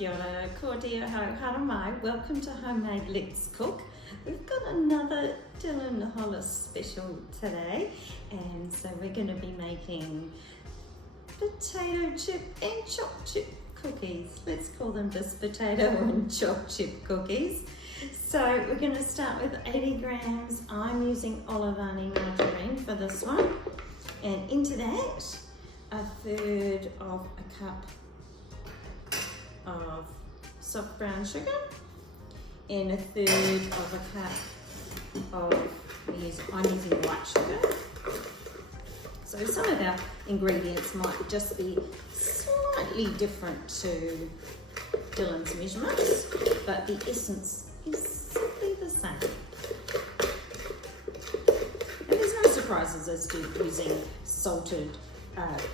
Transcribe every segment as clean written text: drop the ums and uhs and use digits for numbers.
Kia ora, kōrdia hau haramai. Welcome to Homemade Let's Cook. We've got another Dylan Hollis special today, and so we're going to be making potato chip and choc chip cookies. Let's call them just potato and choc chip cookies. So we're going to start with 80 grams. I'm using Olivani margarine for this one, and into that 1/3 of a cup of soft brown sugar and 1/3 of a cup of, I'm using white sugar. So some of our ingredients might just be slightly different to Dylan's measurements, but the essence is simply the same. And there's no surprises as to using salted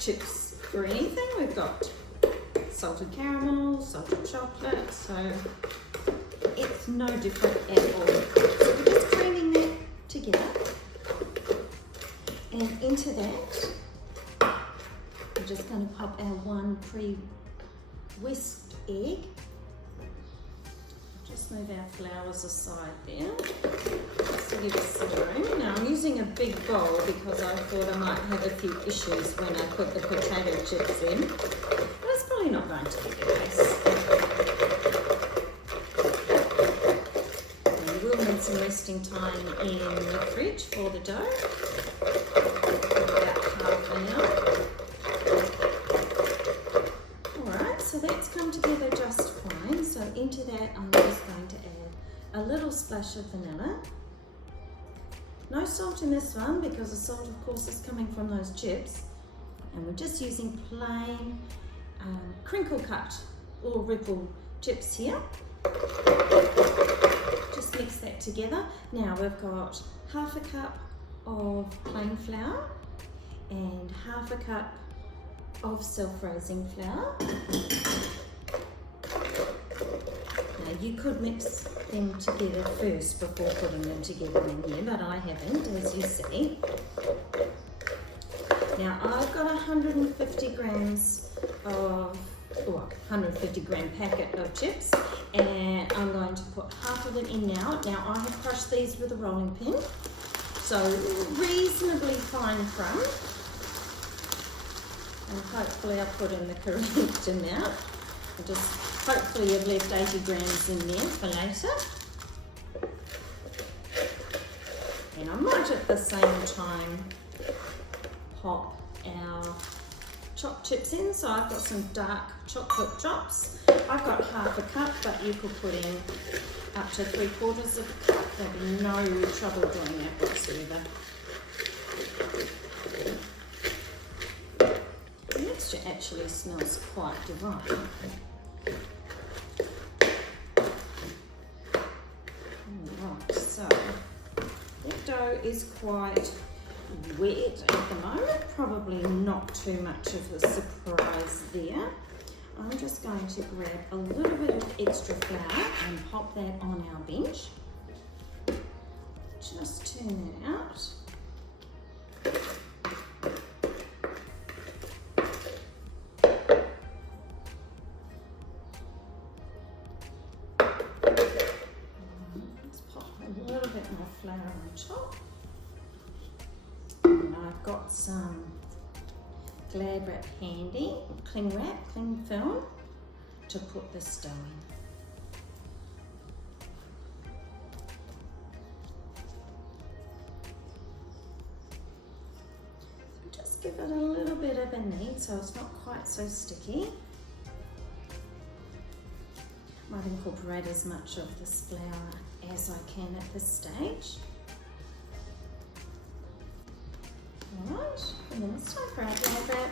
chips for anything. We've got salted caramel, salted chocolate, so it's no different at all. So we're just creaming that together, and into that we're just going to pop our one pre-whisked egg. Just move our flours aside there, just to give us some room. Now I'm using a big bowl because I thought I might have a few issues when I put the potato chips in, but it's probably not going to be the case. And you will need some resting time in the fridge for the dough, about half an hour. Alright, so that's come together just fine. So into that I'm just going to add a little splash of vanilla. No salt in this one because the salt of course is coming from those chips, and we're just using plain crinkle cut or ripple chips here. Just mix that together. Now we've got half a cup of plain flour and half a cup of self-raising flour. Now you could mix them together first before putting them together in here, but I haven't, as you see. Now I've got 150 grams of, 150 gram packet of chips, and I'm going to put half of it in now. Now I have crushed these with a rolling pin, so reasonably fine crumb. And hopefully I'll put in the correct amount. I'll just hopefully I've left 80 grams in there for later. And I might at the same time pop our choc chips in. So I've got some dark chocolate drops. I've got half a cup, but you could put in up to 3/4 of a cup. There'll be no trouble doing that whatsoever. The mixture actually smells quite divine. Alright, so the dough is quite wet at the moment, probably not too much of a surprise there. I'm just going to grab a little bit of extra flour and pop that on our bench. Just turn that out. Let's pop a little bit more flour on top. And I've got some Glad Wrap handy, cling film, to put this dough in. So just give it a little bit of a knead so it's not quite so sticky. Might incorporate as much of this flour as I can at this stage. Alright, and then it's time for our Glad Wrap.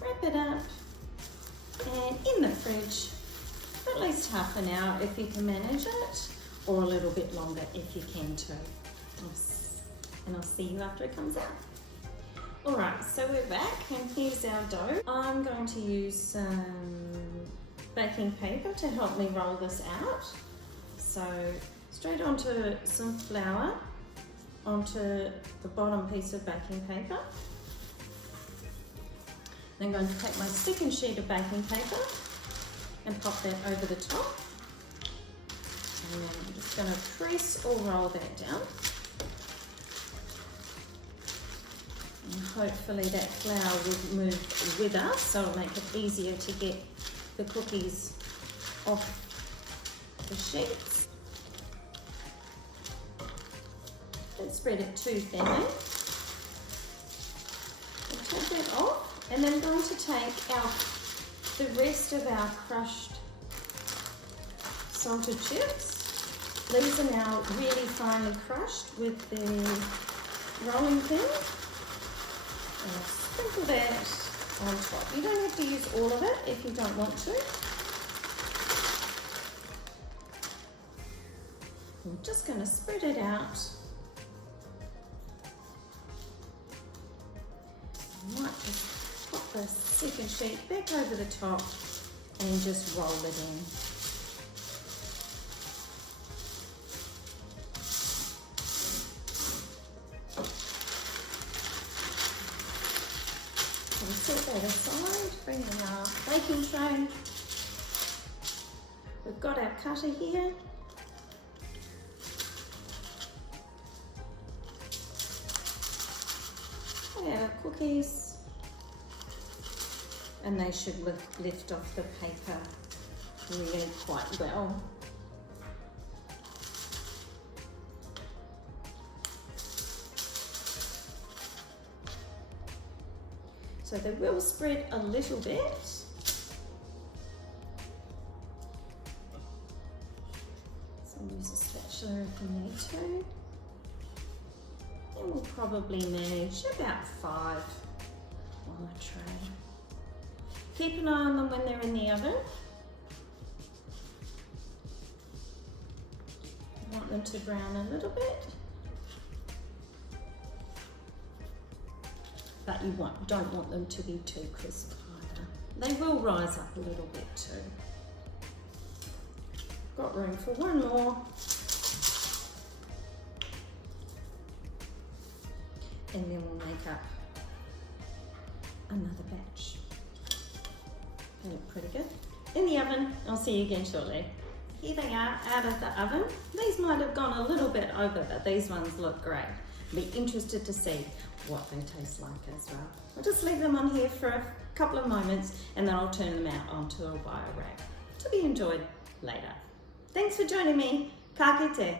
Wrap it up and in the fridge for at least half an hour if you can manage it, or a little bit longer if you can too. And I'll see you after it comes out. Alright, so we're back and here's our dough. I'm going to use some baking paper to help me roll this out. So straight onto some flour, onto the bottom piece of baking paper, Then I'm going to take my second sheet of baking paper and pop that over the top. And then I'm just going to press or roll that down. And hopefully that flour will move with us, so it'll make it easier to get the cookies off the sheets. Don't spread it too thinly. We'll take that off, and then I'm going to take the rest of our crushed salted chips. These are now really finely crushed with the rolling pin. And I'll sprinkle that on top. You don't have to use all of it if you don't want to. I'm just going to spread it out. I might just pop the second sheet back over the top and just roll it in. We'll set that aside, bring in our baking tray. We've got our cutter here. Our cookies, and they should lift off the paper really quite well. So they will spread a little bit. So use a spatula if you need to. And we'll probably manage about 5 on a tray. Keep an eye on them when they're in the oven. You want them to brown a little bit. But you don't want them to be too crisp either. They will rise up a little bit too. Got room for one more. And then we'll make up another batch. They look pretty good. In the oven, I'll see you again shortly. Here they are out of the oven. These might have gone a little bit over, but these ones look great. Be interested to see what they taste like as well. I'll just leave them on here for a couple of moments and then I'll turn them out onto a wire rack to be enjoyed later. Thanks for joining me. Ka kite.